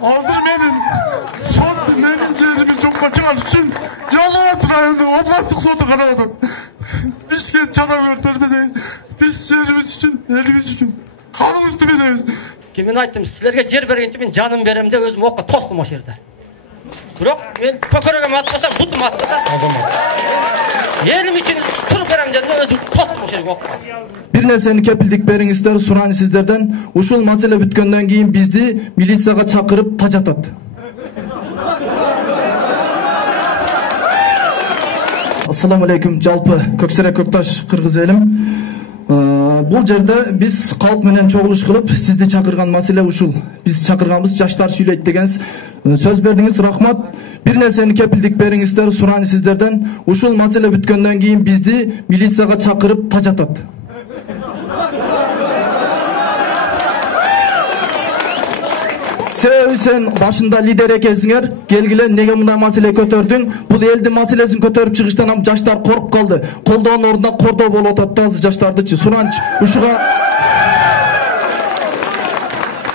Hazır benim son menincerimi çok kaçırgan için Yalovat rayonu oblastlık sotu karardım. Biz kez çana vermeyeceğiz. Biz şehrimiz için, elimiz için kanımızı veririz. Kimin ayttım sizlerge yer bergençe men canım berem de özüm okka tostum o şerde. Biroq men kökörögem atmasam butum atmasa Azamat. Elim için turup berem de özüm tostum o şerde okka. Bir nerseni kepildik beriңиздер, сурайын сиздерден. Ушул маселе бүткөндөн кийин бизди милицияга чакырып тажатат. Assalamu alaikum, жалпы Көксерек Көкташ кыргыз элим. Бул жерде биз калк менен чогулуш кылып, сизди чакырган маселе ушул. Биз чакырганбыз, жаштар сүйлөйт дегенсиз. Сөз бердиңиз, рахмат. Bir nerseni kepildik beriңиздер, сурайын сиздерден. Ушул маселе бүткөндөн кийин бизди милицияга чакырып тажатат. Себеби сен башында лидер экенсиңер, келгиле неге мындай маселе көтөрдүң? Бул элдин маселесин көтөрүп чыгыштан жаштар коркуп калды. Колдоонун ордуна кордоо болуп атат да азыр жаштардычы. Суранч,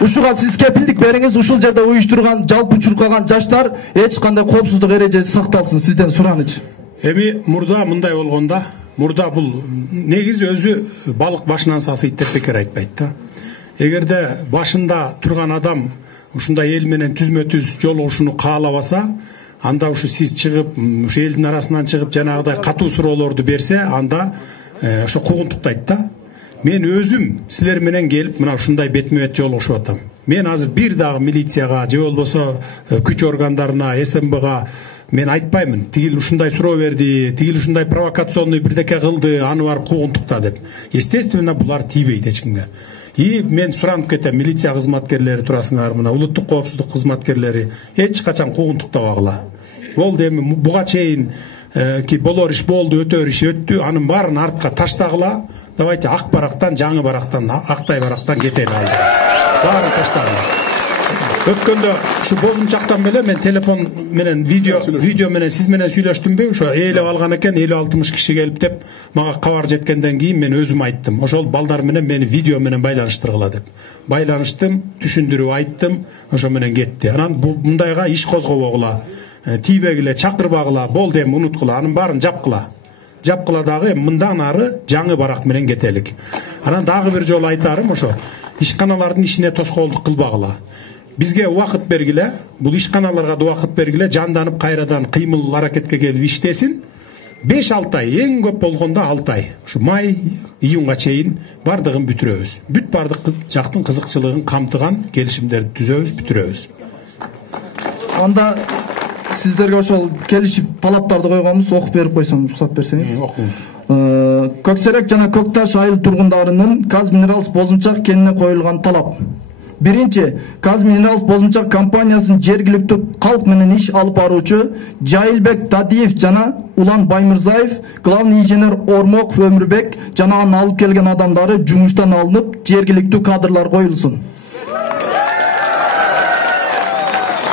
ушуга сиз кепилдик бериңиз, ушул жерде уюштурган, жалпы чуркаган жаштар эч кандай коопсуздук эрежеси сакталсын, сизден сураныч. Эми мурда мындай болгондо, мурда бул негизи өзү балык башынан сасыйт деп бекер айтпайт да. Эгерде башында турган адам ушундай эл менен түзмө-түз жолугушууну каалабаса, анда ушу сиз чыгып, ушу элдин арасынан чыгып жанагыдай катуу суроолорду берсе, анда ошо куугунтуктайт да. Мен өзүм силер менен келип, мына ушундай бетме-бет жолугушуп атам. Мен азыр бир дагы милицияга, же болбосо күч органдарына, СМБга мен айтпаймын. Тигил ушундай суроо берди, тигил ушундай провокационный бирдеке кылды, аны барып куугунтукта деп. Естественно, булар тийбейт эч кимге. И мен суранып кетем, милиция кызматкерлери турасыңар, мына улуттук коопсуздук кызматкерлери эч качан куугунтуктабагыла. Болду эми буга чейин ки болор иш болду, өтөр иш өттү, анын баарын артка таштагыла. Давайте ак барактан, жаңы барактан, актай барактан кетели алды. Баарын таштагыла. Өткөндө ушу бозумчактан беле мен телефон менен видео менен сиз менен сүйлөштүмбү? Ошо ээлеп алган экен, 50-60 киши келип деп мага кабар жеткенден кийин мен өзүм айттым. Ошол балдар менен мени видео менен байланыштыргыла деп. Байланыштым, түшүндүрүп айттым, ошо менен кетти. Анан мындайга иш козгобогула, тийбегиле, чакырбагыла, болду эми унуткула, анын баарын жапкыла. Жапкыла дагы мындан ары жаңы барак менен кетелик. Анан дагы бир жолу айтарым, ошо ишканалардын ишине тоскоолдук кылбагыла. Бизге убакыт бергиле, бул ишканаларга да убакыт бергиле, жанданып кайрадан кыймыл аракетке келип иштесин. 5-6 ай, эң көп болгондо 6 ай. Ушу май, июнга чейин бардыгын бүтүрөбүз. Бүт бардык жактын кызыкчылыгын камтыган келишимдерди түзөбүз, бүтүрөбүз. Анда сиздерге ошол келишип талаптарды койгонбуз, окуп берип койсом, уруксат берсеңиз. Окуңуз. Көксерек жана Көкташ айыл тургундарынын Казминералс Бозумчак кенine коюлган талап. Биринчи, Казминералс Бозумчак компаниясынын жергиликтүү калк менен иш алып баруучу Жайылбек Дадиев жана Улан Баймырзаев, главный инженер Ормоков Өмүрбек жана анын алып келген адамдары жумуштан алынып, жергиликтүү кадрлар коюлсун.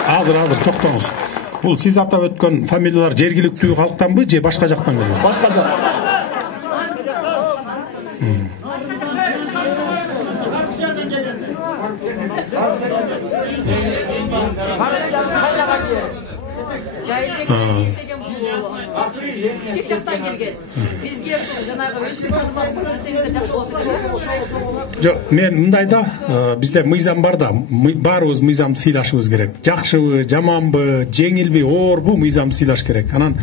Азыр токтоңуз. Бул сиз атап өткөн фамилиялар жергиликтүү калктанбы же башка жактан келген? Башка жак. Кичик жактан келген. Бизге жанагы өчтүк жакшы болот. Жок, мен мындайда бизде мыйзам бар да, баарыбыз мыйзамды сыйлашыбыз керек. Жакшыбы, жаманбы, жеңилби, оорбу мыйзамды сыйлаш керек. Анан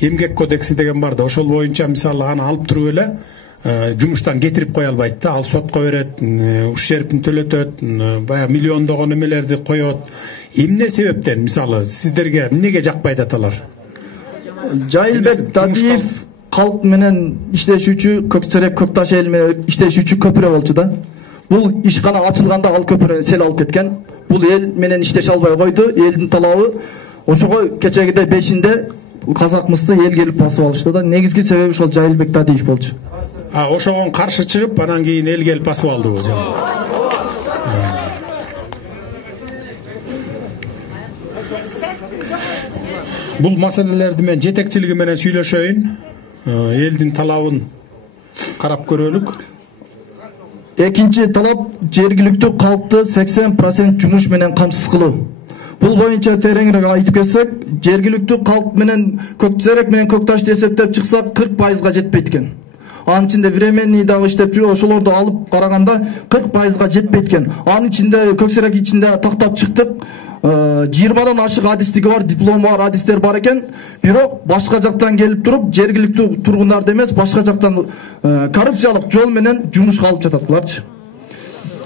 эмгек кодекси деген бар да, ошол боюнча мисалы аны алып туруп эле жумуштан кетирип кое албайт да, ал сотко берет, ущербин төлөтөт, баягы миллиондогон эмелерди коет. Эмне себептен мисалы сиздерге эмнеге жакпайт аталар? Жайылбек Дадиев калк менен иштешүүчү, Көксерек Көкташ эл менен иштешүүчү көпүрө болчу да. Бул ишкана ачылганда ал көпүрөнү сел алып кеткен. Бул эл менен иштеше албай койду. Элдин талабы ошого кечегиде 5-inde казакмызды эл келип басып алышты да. Негизги себеби ошол Жайылбек Дадиев болчу. Ошогон каршы чыгып, анан кийин эл келип басып алдыбы? Бул маселелерди мен жетекчилиги менен сүйлөшөйүн, элдин талабын карап көрөлүк. Экинчи талап жергиликтүү калкты 80% жумуш менен камсыз кылуу. Бул боюнча тереңирээк айтып кетсек, жергиликтүү калк менен көксерек менен көкташты эсептеп чыксак 40%га жетпейт экен. Анын ичинде временный дагы иштеп жүрүп, ошолорду алып караганда 40%га жетпейт экен. Анын ичинде көксерек ичинде тактап чыктык. 20дан ашык адистиги бар, диплому бар адистер бар экен. Бирок башка жактан келип туруп, жергиликтүү тургундарды эмес, башка жактан коррупциялык жол менен жумушка алып жатат буларчы.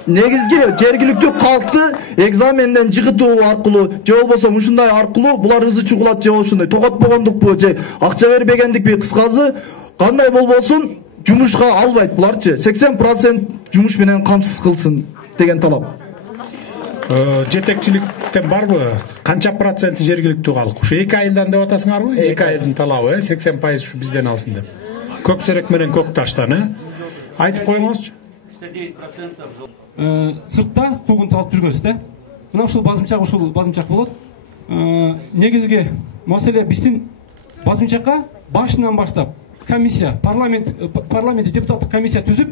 Негизги жергиликтүү калкты экзаменден жыгытуу аркылуу же болбосо ушундай аркылуу булар ызы чугулат же ошондой тоготпогондукпу же акча бербегендикпи, кыскасы кандай болбосун жумушка албайт буларчы. 80% жумуш менен камсыз кылсын деген талап. Жетекчиликтен барбы? Канча проценти жергиликтүү калк? Ушу 2 айылдан деп атасыңарбы? 2 айылдын талабы 80% ушу бизден алсын деп. Көксерек менен Көкташтан, айтып коюңузчу. 69% сыртта куугун талап жүргөнбүз да. Мына ушул базымчак болот. Негизги маселе биздин базымчакка башынан баштап комиссия, парламент депутаттык комиссия түзүп,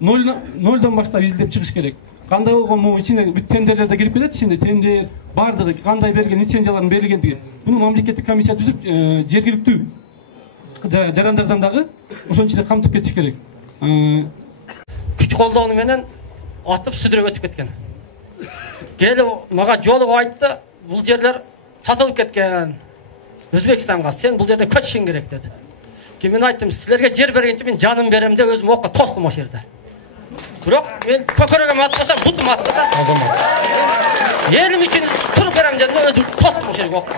нолдан баштап изилдеп чыгыш керек. Кандай болгон могу ичине тендерлер да кирип кетет, ичинде тендер бардыгы, кандай берген лицензиялардын берилгендиги. Буну мамлекеттик комиссия түзүп, жергиликтүү жарандардан дагы ошонун ичинде камтып кетиш керек. Күч колдоону менен атып сүдүрөп өтүп кеткен. Келип мага жолугуп айтты, бул жерлер сатылып кеткен. Өзбекстанга сен бул жерде көчүшүң керек деди. Мен айттым, силерге жер бергенче мен жаным берем деп өзүм окко тостум ошол жерде. Бирок мен көкөрөгөм атпасам бутум атпаса Азамат. Элим үчүн туруп берем дедим, өзүм тостум ошол жерге окко.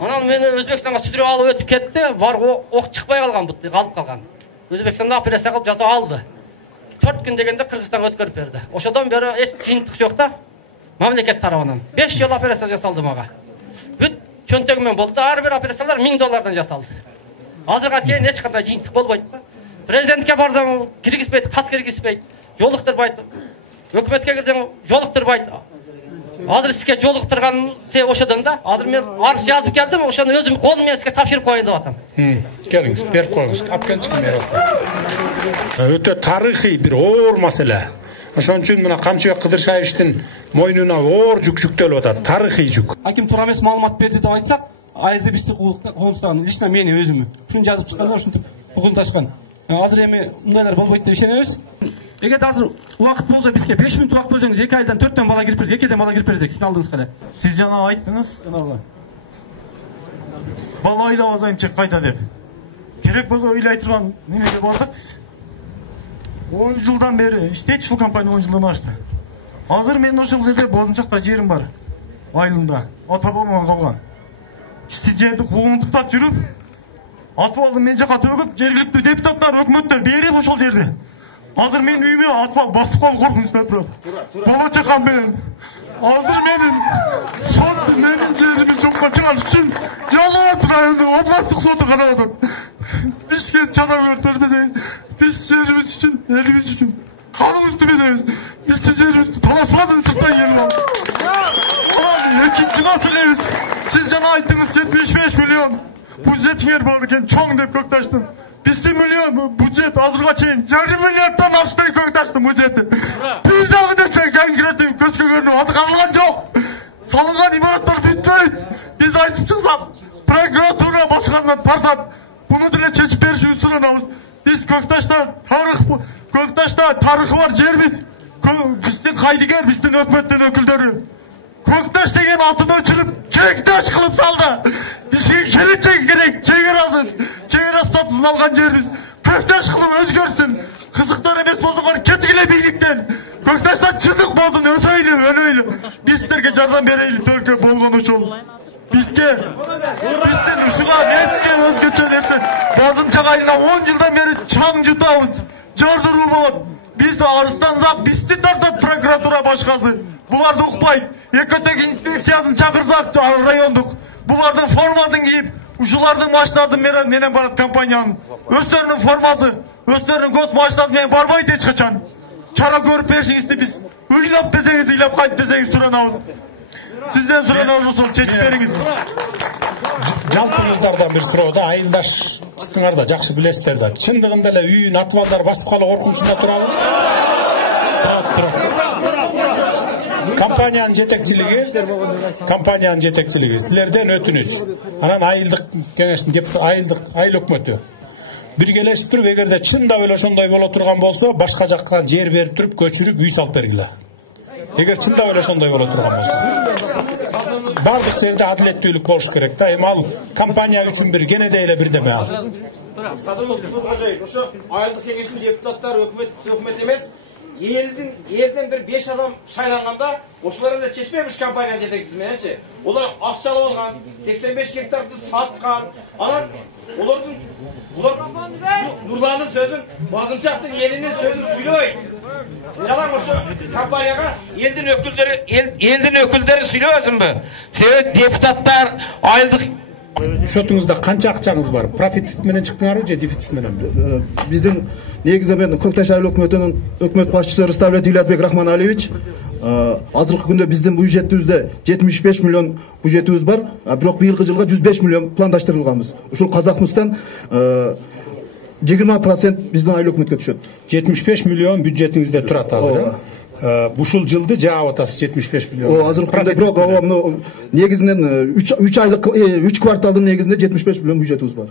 Анан мени Өзбекстанга сүдүрүп алып өтүп кетти, бар ок чыкпай калган, бут калып калган. Өзбекстанда операция кылып жасап алды. 4 күн дегенде Кыргызстанга өткөрүп берди. Ошодон бери эч кыйынтык жок да. Мамлекет тарабынан 5 жыл операция жасалды мага. Бүт чөнтөгүмөн болду. Ар бир операциялар $1000 жасалды. Азырга чейин эч кандай жыйынтык болбойт да. Президентке барсаң киргизбейт, кат киргизбейт, жолуктурбайт. Өкмөткө кирсең жолуктурбайт. Азыр сизге жолуктурган себеп ошодон да. Азыр мен арыз жазып келдим, ошону өзүм колум менен сизге тапшырып коеюн деп атам. Келиңиз, берип коюңуз. Алып келчиңиз мерасты. Өтө тарыхый бир оор маселе. Ошон үчүн мына Камчыбек Кыдыршаевичтин мойнуна оор жүк жүктөлүп атат, тарыхый жүк. Аким туура эмес маалымат берди деп айтсак, айрды биздин колумуздагы лично мени өзүмү. Ушуну жазып чыкканда ушинтип куугун ташкан. Азыр эми мындайлар болбойт деп ишенебиз. Эгерде азыр убакыт болсо бизге 5 мүнөт убакыт берсеңиз 2 айдан 4төн бала кирип берсек, 2ден бала кирип берсек, сиздин алдыңызга эле. Сиз жана айттыңыз, жанагы. Бала ыйлап азайынча кайта деп. Керек болсо ыйлай турган немеге бардык биз. 10 жылдан бери иштейт ушул компания, 10 жылдан ашты. Азыр мен ошол жерде Бозумчакта жерим бар. Айылында. Ата-бабамдан калган. Сиз жерди куугунтуктап жүрүп, атбалды мен жака төгүп, жергиликтүү депутаттар, өкмөттөр берип ошол жерде. Азыр мен үйүмө атбал басып калып коркунучта турат. Бала чакам менен. Азыр менин сот менин жеримди жокко чыгарыш үчүн Жалал Абад району областтык соту карап атат. Бизге чара бербесең, биз жерибиз үчүн, элибиз үчүн каныбызды беребиз. Биздин жерибизди талашпадын сырттан келип алып. Экинчи маселебиз. Сиз жана айттыңыз 75 миллион бюджетиңер бар экен чоң деп Көкташтын. Биздин миллион бюджет азырга чейин 1,5 миллиарддан ашпай Көкташтын бюджети. Бир дагы десең конкреттүү көзгө көрүнүп аткарылган жок. Салынган имараттар бүтпөйт. Биз айтып чыксак, прокуратура башкарынан тартат. Буну деле чечип беришибизди суранабыз. Биз Көкташта тарыхы бар жербиз. Биздин кайдыгер, биздин өкмөттүн өкүлдөрү. Көкташ деген атын өчүрүп, Кеңташ кылып салды. Бизге келечек керек, чегара статусун алган жербиз. Көкташ кылып өзгөрсүн. Кызыктар эмес болсоңор кеткиле бийликтен. Көкташта чындык болсун, өлөйлү. Биз силерге жардам берейли, төркө болгон ошол. Биздин ушуга меске өзгөчө нерсе. Базымчак айылына 10 жылдан бери чаң жутабыз. Жардыруу болот. Биз арыздансак, бизди тартат прокуратура башкасы. Буларды укпайт. Экотек инспекциясын чакырсак, райондук. Булардын формасын кийип, ушулардын машинасын менен барат компаниянын. Өздөрүнүн формасы, өздөрүнүн гос машинасы менен барбайт эч качан. Чара көрүп беришиңизди биз. Ыйлап десеңиз, ыйлап кайт десеңиз суранабыз. Сизден суранабыз ошол чечип бериңиз. Жалпыңыздардан бир суроо да, айылдаштарыңар да жакшы билесиздер да. Чындыгында эле үйүн атбалдар басып калуу коркунучунда турабы? Турат. Компаниянын жетекчилиги силерден өтүнүч. Анан айылдык кеңештин айыл өкмөтү биргелешип туруп, эгерде чындап эле ошондой боло турган болсо, башка жакка жер берип туруп, көчүрүп, үй салып бергиле. Эгер чындап эле ошондой боло турган болсо. Бардык жерде адилеттүүлүк болуш керек да. Эми ал компания үчүн бир кенедей эле бирдеме ал. Ошо айылдык кеңештин депутаттары өкмөт эмес, элден бир 5 адам шайланганда, ошолор эле чечпейбиш компаниянын жетекчиси мененчи. Олар акча алып алган, 85 гектарды саткан. Анан булар Нурландын сөзүн, Базымчактын элинин сөзүн сүйлөбөйт. Жалаң ошо компанияга элдин өкүлдөрү сүйлөбөсүнбү? Себеби депутаттар айылдык Шотуңузда канча акчаңыз бар? Профицит менен чыктыңарбы же дефицит мененби? Биздин негизинен мен Көкташ айыл өкмөтүнүн өкмөт башчысы Рставлет Ильязбек Рахманалиевич, азыркы күндө биздин бюджетибизде 75 миллион бюджетибиз бар, бирок быйылкы жылга 105 миллион пландаштырылганбыз. Ушул казакмыстан 20% биздин айыл өкмөткө түшөт. 75 миллион бюджетиңизде турат азыр. Ушул жылды жаап атасыз 75 миллион. Азыркы күндө бирок негизинен 3 айлык 3 кварталдын негизинде 75 миллион бюджетибиз бар.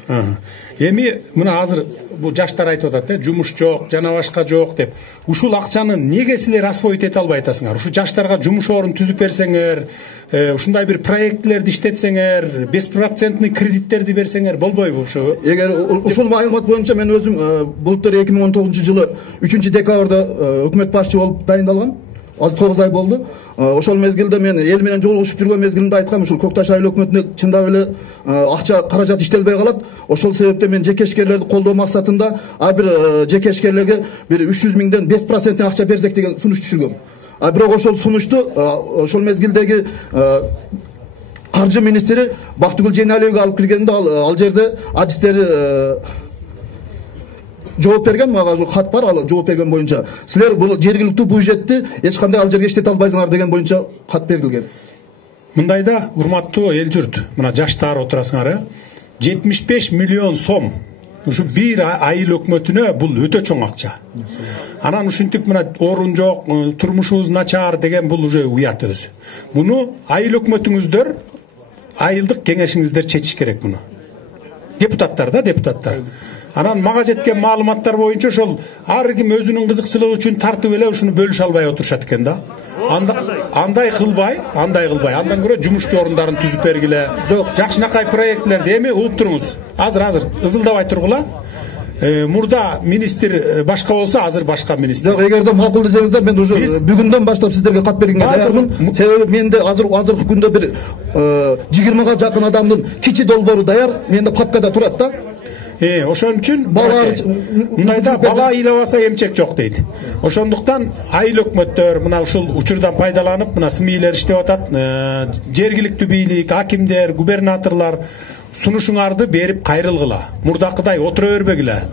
Эми мына азыр бул жаштар айтып атат, жумуш жок, жана башка жок деп. Ушул акчаны неге силер освоить эте албай атасыңар? Ушу жаштарга жумуш орун түзүп берсеңер, ушундай бир проектлерди иштетсеңер, 5% кредиттерди берсеңер болбойбу ошо? Эгер ушул маалымат боюнча мен өзүм булуттар 2019-жылы 3-декабрда өкмөт башчы болуп дайындалгам. Азыр 9 ай болду. Ошол мезгилде мен эл менен жолугушуп жүргөн мезгилимде айткам, ушул Көкташ айыл өкмөтүнө чындап эле акча каражат иштелбей калат. Ошол себептен мен жекешкерлерди колдоо максатында бир жекешкерлерге бир 300 миңден 5% акча берсек деген сунуш түшүргөм. Бирок ошол сунушту ошол мезгилдеги каржы министри Бактыгүл Жейналиевге алып келгенде ал жерде адистерди жооп берген, мага кат бар, ал жооп берген боюнча силер бул жергиликтүү бюджетти эч кандай ал жерге иштете албайсыңар деген боюнча кат берилген. Мындайда урматтуу эл журт, мына жаштар отурасыңар, 75 миллион сом ушу бир айыл өкмөтүнө бул өтө чоң акча. Анан ушинтип мына орун жок, турмушубуз начар деген бул уже уят өзү. Муну айыл өкмөтүңүздөр, айылдык кеңешиңиздер чечиш керек муну. Депутаттар да, депутаттар. Анан мага жеткен маалыматтар боюнча ошол ар ким өзүнүн кызыкчылыгы үчүн тартып эле ушуну бөлүшө албай отурушат экен да. Андай кылбай, андан көрө жумушчу орундарын түзүп бергиле. Жакшынакай проектлерди эми угуп туруңуз. Азыр ызылдабай тургула. Мурда министр башка болсо, азыр башка министр. Эгерде макул десеңиздер, мен уже бүгүндөн баштап сиздерге кат бергенге даярмын. Себеби менде азыркы күндө бир 20га жакын адамдын кичи долбоору даяр, менде папкада турат да. Ошон үчүн мындайда бала ыйлабаса эмчек жок дейт. Ошондуктан айыл өкмөттөр мына ушул учурдан пайдаланып, мына СМИлер иштеп атат, жергиликтүү бийлик, акимдер, губернаторлор сунушуңарды берип кайрылгыла. Мурдакыдай отура бербегиле.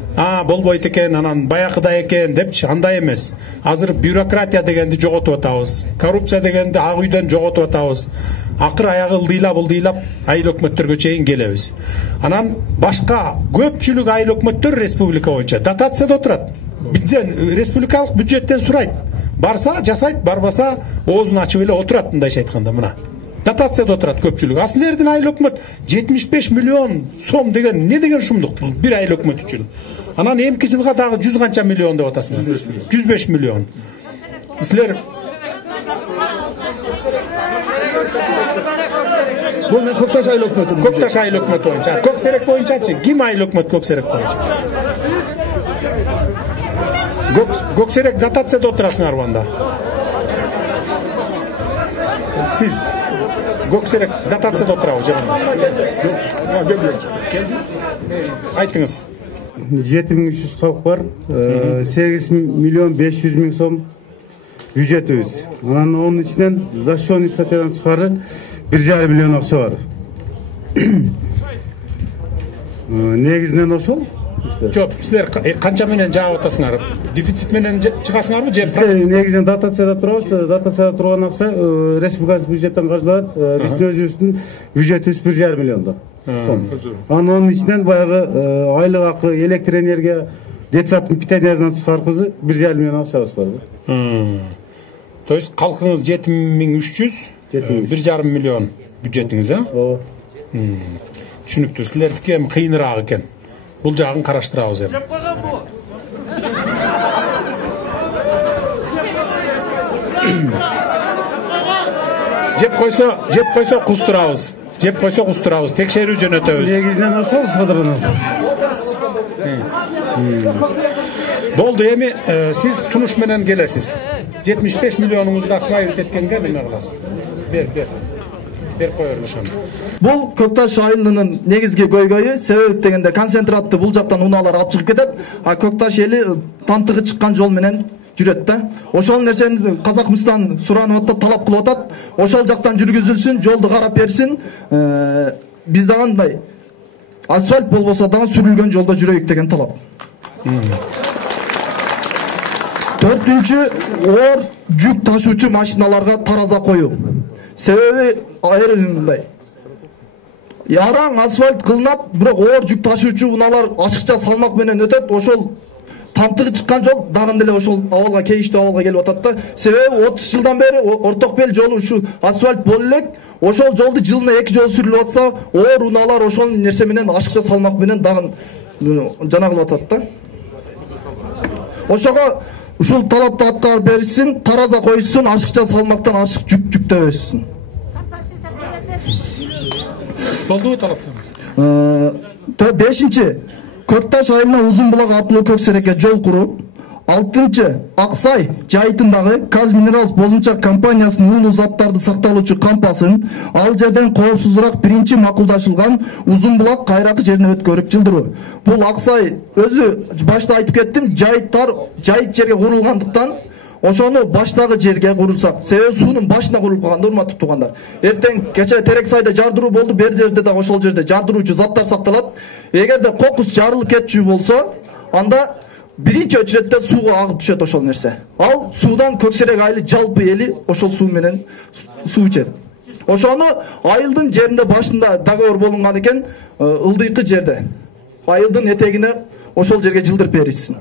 Болбойт экен, анан баякыдай экен депчи, андай эмес. Азыр бюрократия дегенди жоготуп атабыз. Коррупция дегенди ак үйдөн жоготуп атабыз. Акыр аягы ылдыйлап айыл өкмөттөргө чейин келебиз. Анан башка көпчүлүк айыл өкмөттөр республика боюнча дотацияда отурат. Бизден республикалык бюджеттен сурайт. Барса жасайт, барбаса оозун ачып эле отурат, мындайча айтканда мына. Дотацияда отурат көпчүлүк. Силердин айыл өкмөт 75 миллион сом деген не деген шумдук бул бир айыл өкмөт үчүн. Анан эмки жылга дагы 100 канча миллион деп атасыңар. 105 миллион. Силер бул мен Көкташ айыл өкмөтүнүн. Көкташ айыл өкмөтү боюнча. Көксерек боюнчачы ким айыл өкмөт Көксерек боюнча? Көксерек дотацияда отурасыңарбы анда? Сиз Көксерек дотацияда отурабы же? Айтыңыз. 7300 халк бар, 8 миллион 500 миң сом бюджетибиз. Анан онун ичинен защёный статьядан тышкары 1,5 миллион акча бар. Негизинен ошол. Жок, силер канча менен жаап атасыңар? Дефицит менен чыгасыңарбы же профицит? Негизинен дотацияда турабыз. Дотацияда турган акча республикалык бюджеттен каржыланат. Биздин өзүбүздүн бюджетибиз 1,5 миллион сом. Анан онун ичинен баягы айлык акы, электр энергия, детсадтын питаниясынан тышкаркысы 1,5 миллион акчабыз бар. То есть халкыңыз 7300, 1,5 миллион бюджетиңиз, Ооба. Түшүнүктүү. Силердики эми кыйыныраак экен. Бул жагын караштырабыз эми. Жеп койсо кустурабыз. Текшерүү жөнөтөбүз. Негизинен ошол содурунун. Болду, эми сиз сунуш менен келесиз. 75 миллионуңузду асфальт эткенге неме кыласыз? Бер коелу ошону. Бул Көкташ айылынын негизги көйгөйү себеп дегенде концентратты бул жактан унаалар алып чыгып кетет, а Көкташ эли тантыгы чыккан жол менен жүрөт да. Ошол нерсени Казакмыстан суранып атат, талап кылып атат. Ошол жактан жүргүзүлсүн, жолду карап берсин. Биз дагандай асфальт болбосо дагы сүрүлгөн жолдо жүрөйүк деген талап. Төртүнчү, оор жүк ташуучу машиналарга тараза коюу. Себеби айрымдай. Яраң асфальт кылынат, бирок оор жүк ташуучу унаалар ашыкча салмак менен өтөт. Ошол тантыгы чыккан жол дагы деле ошол абалга, кейиштүү абалга келип атат да. Себеби 30 жылдан бери Орток Бел жолу ушу асфальт болуп элек, ошол жолду жылына 2 жол сүрүлүп атса, оор унаалар ошол нерсе менен ашыкча салмак менен дагы жана кылып атат да. Ошого ушул талапты аткарып берилсин, тараза коюшсун, ашыкча салмактан ашык жүк жүктөбөсүн. Болдубу талаптарыңыз? 5-чи, Көкташ айылына Узун булак аркылуу Көксерекке жол куруу. 6-чы, Аксай жайытындагы Казминералс бозумчак компаниясынын уулуу заттарды сакталуучу кампасын ал жерден коопсузураак биринчи макулдашылган Узун булак кайракы жерине өткөрүп жылдыруу. Бул Аксай өзү башта айтып кеттим, жайыт жерге курулгандыктан ошону баштагы жерге курулсак, себеби суунун башына курулуп калган, урматтуу туугандар. Эртең кече Терексайда жардыруу болду, бер жерде да ошол жерде жардыруучу заттар сакталат. Эгерде кокус жарылып кетчү болсо, анда биринчи очередде сууга агып түшөт ошол нерсе. Ал суудан Көксерек айылы жалпы эли ошол суу менен суу ичет. Ошону айылдын жеринде башында договор болунган экен, ылдыйкы жерде. Айылдын этегине ошол жерге жылдырып берилсин.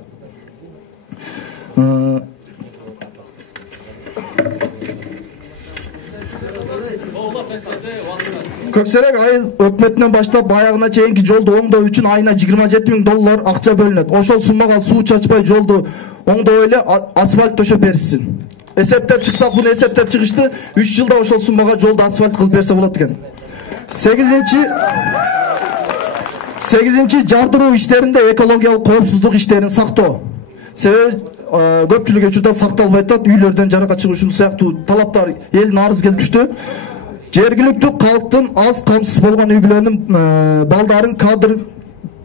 Көксерек айыл өкмөтүнөн баштап баягына чейинки жолду оңдоо үчүн айына $27,000 акча бөлүнөт. Ошол суммага суу чачпай жолду оңдоо эле асфальт төшөп берилсин. Эсептеп чыксак, буну эсептеп чыгышты, 3 жылда ошол суммага жолду асфальт кылып берсе болот экен. 8-чи жардыруу иштеринде экологиялык коопсуздук иштерин сактоо. Себеби көпчүлүк учурда сакталбай атат, үйлөрдөн жарака чыгуу ушул сыяктуу талаптар элдин арыз келип түштү. Жергиликтүү калктын аз камсыз болгон үй бүлөнүн балдарын кадр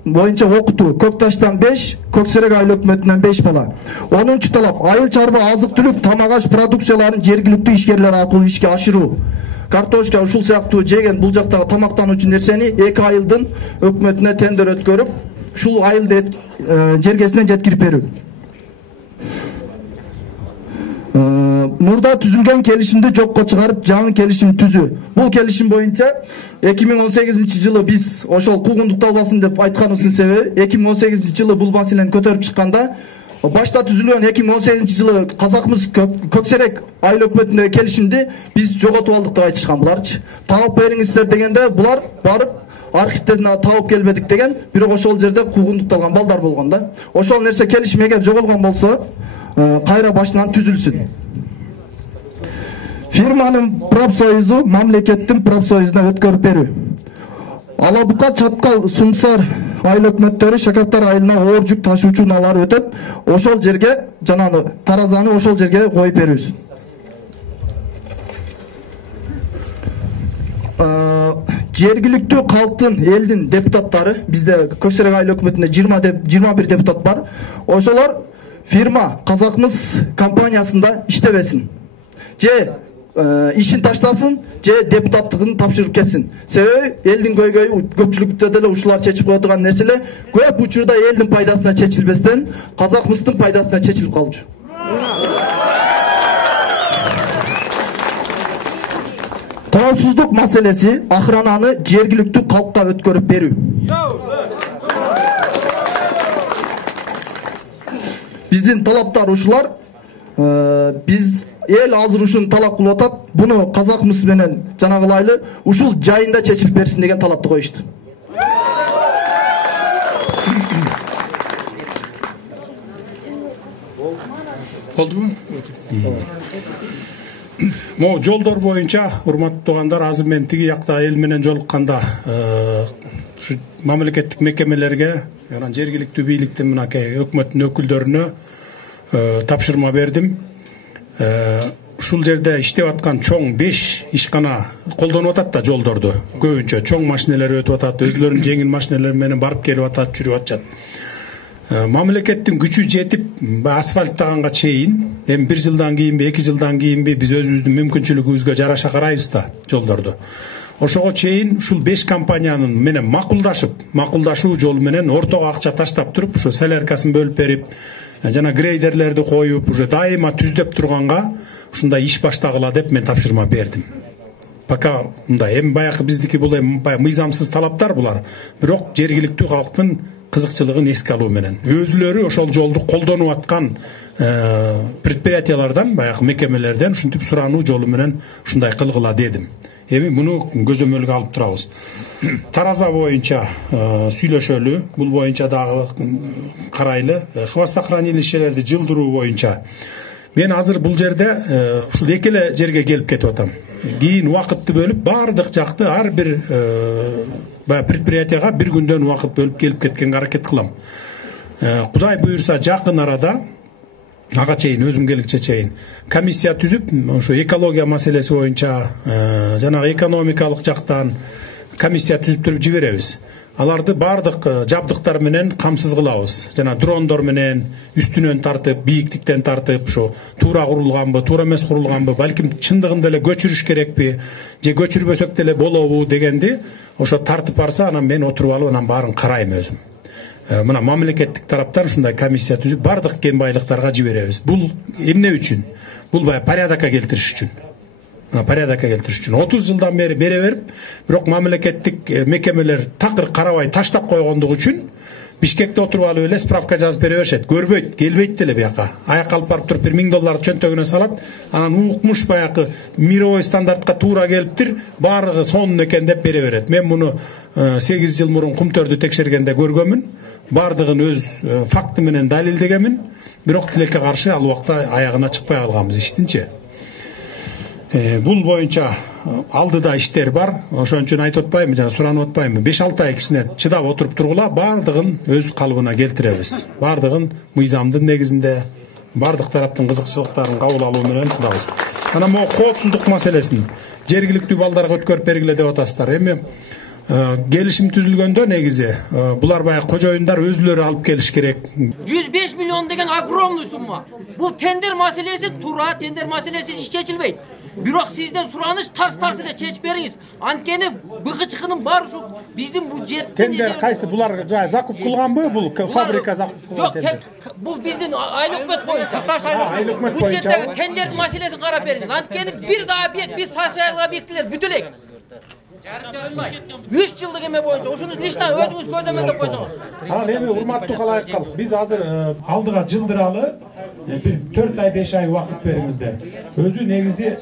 боюнча окутуу. Көкташтан 5, Көксерек айыл өкмөтүнөн 5 бала. 10-чу талап, айыл чарба азык-түлүк, тамак-аш продукцияларын жергиликтүү ишкерлер аркылуу ишке ашыруу. Картошка ушул сыяктуу жеген бул жактагы тамактануучу нерсени 2 айылдын өкмөтүнө тендер өткөрүп, ушул айылды жергесине жеткирип берүү. Мурда түзүлгөн келишимди жокко чыгарып, жаңы келишим түзүү. Бул келишим боюнча 2018-жылы биз ошол куугунтукталбасын деп айтканыбыздын себеби 2018-жылы бул маселени көтөрүп чыкканда, башта түзүлгөн 2018-жылы Казакмыс Көксерек айыл өкмөтүндөгү келишимди биз жоготуп алдык деп айтышкан буларчы. Таап бериңиздер дегенде булар барып архивден таап келбедик деген, бирок ошол жерде куугунтукталган балдар болгон да. Ошол нерсе келишим эгер жоголгон болсо, кайра башынан түзүлсүн. Фирманын профсоюзу мамлекеттин профсоюзуна өткөрүп берүү. Алабука, Чаткал, Сумсар айыл өкмөттөрү Шакактар айылына оор жүк ташуучу унаалар өтөт. Ошол жерге жананы таразаны ошол жерге коюп берүүсүн. Жергиликтүү калктын элдин депутаттары, бизде Көксерек айыл өкмөтүндө 21 депутат бар. Ошолор фирма Казакмыс компаниясында иштебесин. Же ишин таштасын, же депутаттыгын тапшырып кетсин. Себеби элдин көйгөйү көпчүлүктө деле ушулар чечип кое турган нерселер көп учурда элдин пайдасына чечилбестен Казакмыстын пайдасына чечилип калчу. Коопсуздук маселеси охрананы жергиликтүү калкка өткөрүп берүү. Биздин талаптар ушулар. Биз эл азыр ушуну талап кылып атат. Буну казакмыз менен жанагылайлы ушул жайында чечилип берсин деген талапты коюшту. Болдубу? Mo жолдор боюнча урматтуу туугандар, азыр мен тиги жакта эл менен жолукканда ушу мамлекеттик мекемелерге, жергиликтүү бийликтин мынакей өкмөттүн өкүлдөрүнө тапшырма бердим. Ушул жерде иштеп аткан чоң 5 ишкана колдонуп атат да жолдорду. Көбүнчө чоң машиналар өтүп атат, өзлөрүнүн жеңил машиналар менен барып келип атат, жүрүп атышат. Мамлекеттин күчү жетип асфальттаганга чейин, эми 1 жылдан кийинби, 2 жылдан кийинби биз өзүбүздүн мүмкүнчүлүгүбүзгө жараша карайбыз да жолдорду. Ошого чейин ушул 5 компаниянын менен макулдашуу жолу менен ортого акча таштап туруп, ушу соляркасын бөлүп берип, жана грейдерлерди коюп, уже дайыма түздөп турганга ушундай иш баштагыла деп мен тапшырма бердим. Пока мындай эми баягы биздики бул эми мыйзамсыз талаптар булар. Бирок жергиликтүү калктын кызыкчылыгын эске алуу менен өзүлөрү ошол жолду колдонуп аткан предприятиялардан, баягы мекемелерден ушинтип сурануу жолу менен ушундай кылгыла дедим. Эми муну көзөмөлгө алып турабыз. Тараза боюнча сүйлөшөлү, бул боюнча дагы карайлы. Хвостохранилищелерди жылдыруу боюнча мен азыр бул жерде ушул экеле жерге келип кетип атам. Кийин убакытты бөлүп баардык жакты ар бир предприятияга bir күндөн убакыт бөлүп келип кеткенге аракет кылам. Кудай буйрса жакын арада ага чейин өзүм келгиче чейин комиссия түзүп, ошо экология маселеси боюнча жанагы экономикалык жактан комиссия түзүп туруп жиберебиз. Аларды баардык жабдыктар менен камсыз кылабыз. Жана дрондор менен үстүнөн тартып, бийиктиктен тартып, ошо туура курулганбы, туура эмес курулганбы, балким чындыгында эле көчүрүш керекпи, же көчүрбөсөк деле болобу дегенди ошо тартып барса, анан мен отуруп алып анан баарын карайм өзүм. Мына мамлекеттик тараптан ушундай комиссия түзүп баардык кен байлыктарга жиберебиз. Бул эмне үчүн? Бул порядокко келтириш үчүн. Порядокко келтириш үчүн 30 жылдан бери бере берип, бирок мамлекеттик мекемелер такыр карабай таштап койгондугу үчүн Бишкекте отуруп алып эле справка жазып бере беришет. Көрбөйт, келбейт деле буяка. Аяк алып барып туруп $1000 чөнтөгүнө салат, анан укмуш баягы мировой стандартка туура келиптир, баардыгы сонун экен деп бере берет. Мен муну 8 жыл мурун кумтөрдү текшергенде көргөмүн. Баардыгын өз факты менен далилдегенмин. Бирок тилекке каршы ал убакта аягына чыкпай калганбыз иштинчи. Бул боюнча алдыда иштер бар. Ошон үчүн айтып атпаймынбы, жана суранып атпаймынбы. 5-6 ай кичине чыдап отуруп тургула, баардыгын өз калыбына келтиребиз. Баардыгын мыйзамдын негизинде, баардык тараптын кызыкчылыктарын кабыл алуу менен кылабыз. Анан могу коопсуздук маселесин жергиликтүү балдарга өткөрүп бергиле деп атасыздар. Эми келишим түзүлгөндө негизи булар баягы кожоюндар өзүлөрү алып келиш керек. 105 миллион деген огромный сумма. Бул тендер маселеси туура, тендер маселеси чечилбейт. Бирок сизден сураныш тарс-тарс эле чечип бериңиз. Анткени БКЧКнын баары ушу биздин бюджеттин тендер кайсы булар закуп кылганбы? Бул фабрика закуп кылган. Жок, бул биздин айыл өкмөт боюнча. Айыл өкмөт боюнча. Бюджеттеги тендердин маселесин карап бериңиз. Анткени бир да объект, бир социалдык объектилер бүт элек. 3 жылдык эме боюнча ушуну лично өзүңүз көзөмөлдөп койсоңуз. Анан эми урматтуу калайык калк, биз азыр алдыга жылдыралы бир 4 ай 5 ай убакыт бериңиздер. Өзү негизи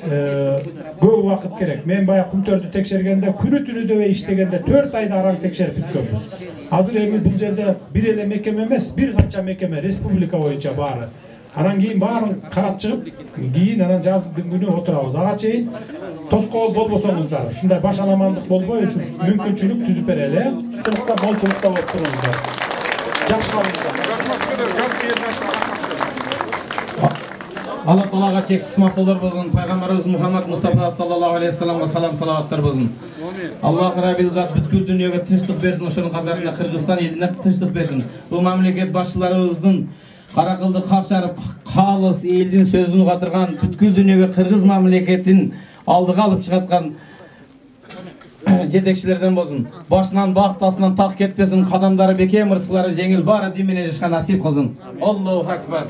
көп убакыт керек. Мен баягы кумтөрдү текшергенде күнү түнү дөбөй иштегенде 4 айда араң текшерип бүткөнбүз. Азыр эми бул жерде бир эле мекеме эмес, бир канча мекеме республика боюнча баары. Анан кийин баарын карап чыгып, кийин анан жаздын күнү отурабыз. Ага чейин тоскоол болбосоңуздар, ушундай баш аламандык болбой, ушу мүмкүнчүлүк түзүп берели. Чылыкта молчулукта болуп туруңуздар. Жакшы Алла Таалага чексиз мактоолор болсун. Пайгамбарыбыз Мухаммад Мустафа саллаллаху алейхи вассаламга салам салаваттар болсун. Аллах Раббил Зат бүткүл дүйнөгө тынчтык берсин, ошонун катарында Кыргызстан элине тынчтык берсин. Бул мамлекет башчыларыбыздын Каракылды какшарып калыс элдин сөзүн катырган бүткүл дүйнөгө Кыргыз мамлекетин алдыга алып чыгаткан жетекчилерден болсун. Башынан бактасынан так кетпесин, кадамдары бекем, рызкылары жеңил, баары дин менен жашка насип кылсын. Аллаху акбар.